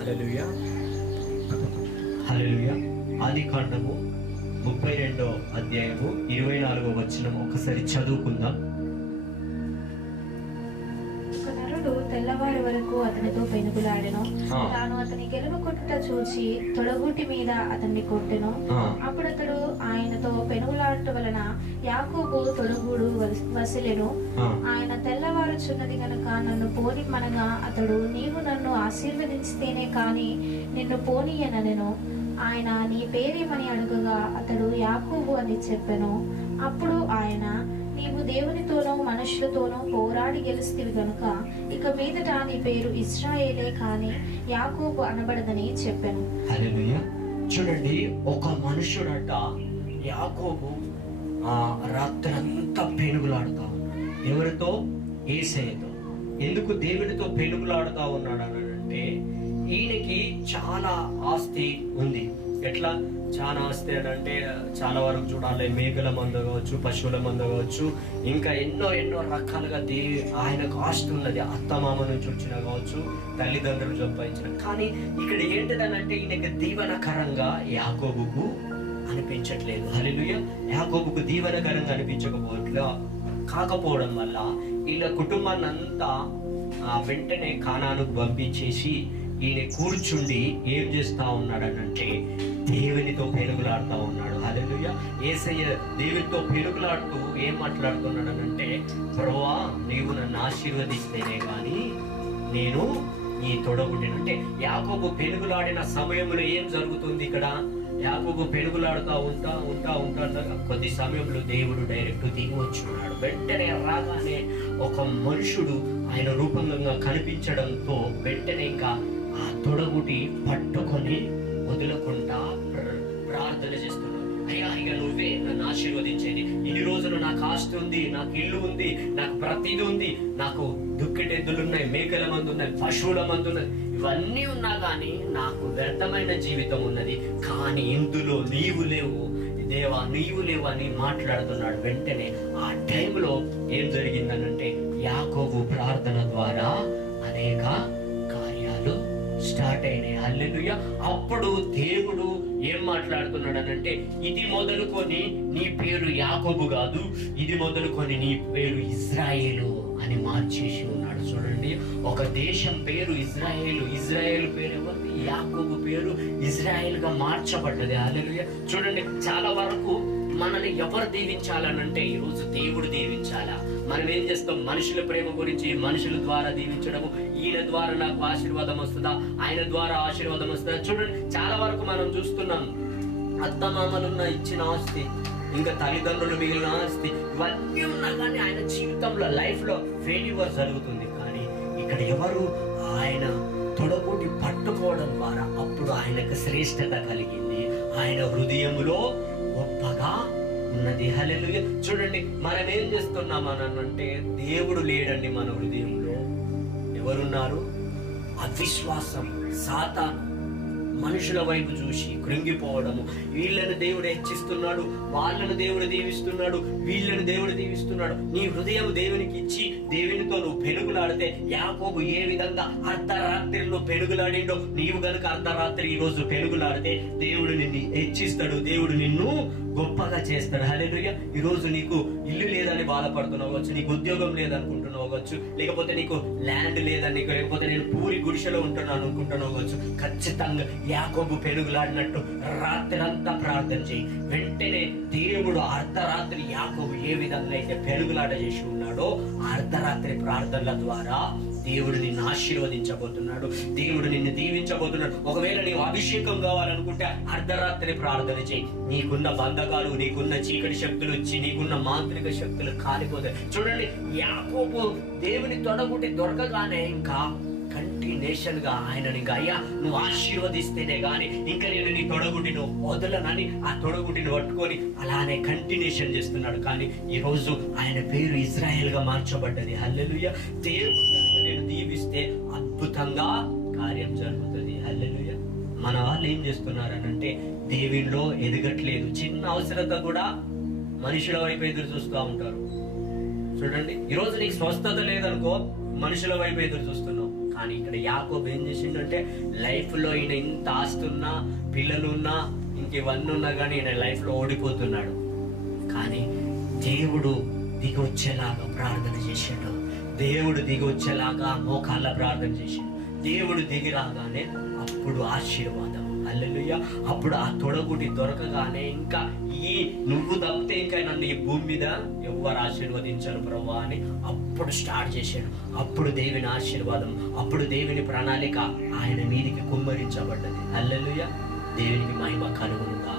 హల్లెలూయా. హల్లెలూయా. ఆది కాండము ముప్పై రెండో అధ్యాయము ఇరవై నాలుగో వచనం ఒకసారి చదువుకుందాం. ఒక నరుడు తెల్లవారి వరకు అతనితో పెనుగులాడెను. తాను అతని గెలువ కొట్టుట చూచి తొడగూటి మీద అతన్ని కొట్టెను. అప్పుడు అతడు ఆయనతో పెనుగులాడట వలన యాకోబు తొడగూడు వస్- వసిలెను. ఆయన తెల్లవారుచున్నది గనుక నన్ను పోనిమ్మనగా అతడు నీవు నన్ను ఆశీర్వదించితేనే కాని నిన్ను పోనీయనెను ఆయన నీ పేరేమని అడుగగా అతడు యాకోబు అని చెప్పెను. అప్పుడు ఆయన నీవు దేవునితోనూ మనుషులతోనూ పోరాడి గెలుస్తీవి గనుక ఇక మీదట నీ పేరు ఇస్రాయేలే కాని యాకోబు అనబడదని చెప్పెను. చూడండి ఒక మనుషుడట యాకోబు ఆ రాత్రంతా పెనుగులాడుతా ఉన్నాడు. ఎవరితో? ఏసయ్యతో. ఎందుకు దేవునితో పెనుగులాడుతా ఉన్నాడు అని అంటే ఈయనకి చాలా ఆస్తి ఉంది. ఎట్లా? చాలా ఆస్తి అని అంటే చాలా వరకు చూడాలి. మేకల మంద కావచ్చు పశువుల మంద కావచ్చు ఇంకా ఎన్నో ఎన్నో రకాలుగా దే ఆయనకు ఆస్తి ఉన్నది. అత్తమామ నుంచి వచ్చిన కావచ్చు తల్లిదండ్రులు సంపాదించిన. కానీ ఇక్కడ ఏంటిదనంటే ఈయనకి దీవనకరంగా యాకోబుకు అనిపించట్లేదు. హలిలుయ యాకోబుకు దీవెనకరంగా అనిపించకపోవట్లా. కాకపోవడం వల్ల వీళ్ళ కుటుంబాన్ని అంతా ఆ, వెంటనే కానానికి పంపించేసి ఈయన కూర్చుండి ఏం చేస్తా ఉన్నాడనంటే దేవునితో పెనుగులాడుతూ ఉన్నాడు. హల్లెలూయా. ఏసయ్య దేవునితో పెనుగులాడుతూ ఏం మాట్లాడుతున్నాడనంటే ప్రభా నీవు నన్ను ఆశీర్వదిస్తేనే కానీ నేను ఈ తొడగుండిన. అంటే యాకోబు పెనుగులాడిన సమయంలో ఏం జరుగుతుంది ఇక్కడ? యాకోబు పెనుగులాడుతా ఉంటా ఉంటా ఉంటా కొద్ది సమయంలో దేవుడు డైరెక్ట్ దిగి వచ్చున్నాడు వెంటనే రాగానే ఒక మనుషుడు ఆయన రూపంగా కనిపించడంతో వెంటనే ఇంకా ఆ తొడగుటి పట్టుకొని వదలకుండా ప్రార్థన చేస్తున్నాడు. అయ్యా ఇక నువ్వే నన్ను ఆశీర్వదించేది. ఇన్ని రోజులు నాకు ఆస్తి ఉంది నాకు ఇల్లు ఉంది నాకు ప్రతిది ఉంది. నాకు దుక్కిటెద్దులు ఉన్నాయి మేకల మందు ఉన్నాయి పశువుల మందు ఉన్నాయి ఇవన్నీ ఉన్నా కానీ నాకు వ్యర్థమైన జీవితం ఉన్నది. కానీ ఇందులో నీవు లేవు. దేవా నీవు లేవు అని మాట్లాడుతున్నాడు వెంటనే. ఆ టైంలో ఏం జరిగిందనంటే యాకోబు ప్రార్థన ద్వారా అప్పుడు దేవుడు ఏం మాట్లాడుతున్నాడనంటే ఇది మొదలుకొని నీ పేరు యాకోబు కాదు ఇది మొదలుకొని నీ పేరు ఇజ్రాయేలు అని మార్చేసి ఉన్నాడు. చూడండి ఒక దేశం పేరు ఇజ్రాయేలు ఇజ్రాయేల్ పేరు ఎవరిది యాకోబు పేరు ఇజ్రాయేల్గా మార్చబడ్డది. అలెలుయ చూడండి చాలా వరకు మనల్ని ఎవరు దీవించాలనంటే ఈరోజు దేవుడు దీవించాలా? మనం ఏం చేస్తాం? మనుషుల ప్రేమ గురించి మనుషుల ద్వారా దీవించడము. ఈయన ద్వారా నాకు ఆశీర్వాదం వస్తుందా? ఆయన ద్వారా ఆశీర్వాదం వస్తుందా? చూడండి చాలా వరకు మనం చూస్తున్నాం. అత్తమామలున్న ఇచ్చిన ఆస్తి ఇంకా తల్లిదండ్రులు మిగిలిన ఆస్తి ఇవన్నీ ఉన్నా కానీ ఆయన జీవితంలో లైఫ్లో ఫెయిల్యూర్ జరుగుతుంది. కానీ ఇక్కడ ఎవరు? ఆయన తొడగొట్టి పట్టుకోవడం ద్వారా అప్పుడు ఆయనకు శ్రేష్టత కలిగింది. ఆయన హృదయంలో ఉన్నది హలెలుయ చూడండి మనం ఏం చేస్తున్నాం అని అంటే దేవుడు లేడండి మన హృదయంలో. ఎవరున్నారు? అవిశ్వాసం. సాతాను మనుషుల వైపు చూసి కృంగిపోవడము. వీళ్ళను దేవుడు హెచ్చిస్తున్నాడు వాళ్ళను దేవుడు దీవిస్తున్నాడు వీళ్ళను దేవుడు దీవిస్తున్నాడు. నీ హృదయం దేవునికి ఇచ్చి దేవునితో నువ్వు పెనుగులాడితే యాకోబు ఏ విధంగా అర్ధరాత్రిలో పెనుగులాడిండో నీవు గనుక అర్ధరాత్రి ఈ రోజు పెనుగులాడితే దేవుడు నిన్ను హెచ్చిస్తాడు దేవుడు నిన్ను గొప్పగా చేస్తాడు హల్లెలూయా ఈరోజు నీకు ఇల్లు లేదని బాధపడుతున్నావు కావచ్చు నీకు ఉద్యోగం లేదనుకుంటున్నావు కావచ్చు లేకపోతే నీకు ల్యాండ్ లేదని నీకు లేకపోతే నేను పూరి గుడిసెలో ఉంటున్నాను అనుకుంటున్నావు కావచ్చు ఖచ్చితంగా యాకోబు పెరుగులాడినట్టు రాత్రంతా ప్రార్థన చేయి. వెంటనే దేవుడు అర్ధరాత్రి యాకోబు ఏ విధంగా అయితే పెరుగులాడ చేసి ఉన్నాడో అర్ధరాత్రి ప్రార్థనల ద్వారా దేవుడు నిన్ను ఆశీర్వదించబోతున్నాడు. దేవుడు నిన్ను దీవించబోతున్నాడు. ఒకవేళ నీవు అభిషేకం కావాలనుకుంటే అర్ధరాత్రి ప్రార్థన చేయి. నీకున్న బంధకాలు నీకున్న చీకటి శక్తులు వచ్చి నీకున్న మాంత్రిక శక్తులు కాలిపోతాయి. చూడండి యాకోబు దేవుని తొడగుటి దొరకగానే ఇంకా కంటిన్యూషన్గా ఆయనని ఇంకా అయ్యా నువ్వు ఆశీర్వదిస్తేనే గాని ఇంకా నేను నీ తొడగుటి నువ్వు వదలనని ఆ తొడగుటిని పట్టుకొని అలానే కంటిన్యూషన్ చేస్తున్నాడు. కానీ ఈ రోజు ఆయన పేరు ఇజ్రాయెల్గా మార్చబడ్డది. హల్లెలుయ్య దేవుడు నేను దీవిస్తే అద్భుతంగా కార్యం జరుగుతుంది. హల్లెలుయ. మన వాళ్ళు ఏం చేస్తున్నారనంటే దేవునిలో ఎదగట్లేదు. చిన్న అవసరత కూడా మనుషుల వైపు ఎదురు చూస్తూ ఉంటారు. చూడండి ఈ రోజు నీకు స్వస్థత లేదనుకో మనుషుల వైపు ఎదురు చూస్తున్నావు. కానీ ఇక్కడ యాకోబు ఏం చేసిండంటే లైఫ్లో ఈయన ఇంత ఆస్తున్నా పిల్లలున్నా ఇంక ఇవన్నీ ఉన్నా కానీ ఈయన లైఫ్లో ఓడిపోతున్నాడు. కానీ దేవుడు దిగొచ్చేలాగా ప్రార్థన చేసిండు దేవుడు దిగొచ్చేలాగా మోకాళ్ళ ప్రార్థన చేశాడు. దేవుడు దిగి రాగానే అప్పుడు ఆశీర్వాదం. అల్లెలుయ్య అప్పుడు ఆ తొడగుడి దొరకగానే ఇంకా ఈ నువ్వు తప్పితే ఇంకా నన్ను ఈ భూమి మీద ఎవరు ఆశీర్వదించరు ప్రభా అని అప్పుడు స్టార్ట్ చేశాడు. అప్పుడు దేవుని ఆశీర్వాదం అప్పుడు దేవుని ప్రణాళిక ఆయన మీదికి కుమ్మరించబడ్డది. అల్లెలుయ్య దేవునికి మహిమ కలుగునుగా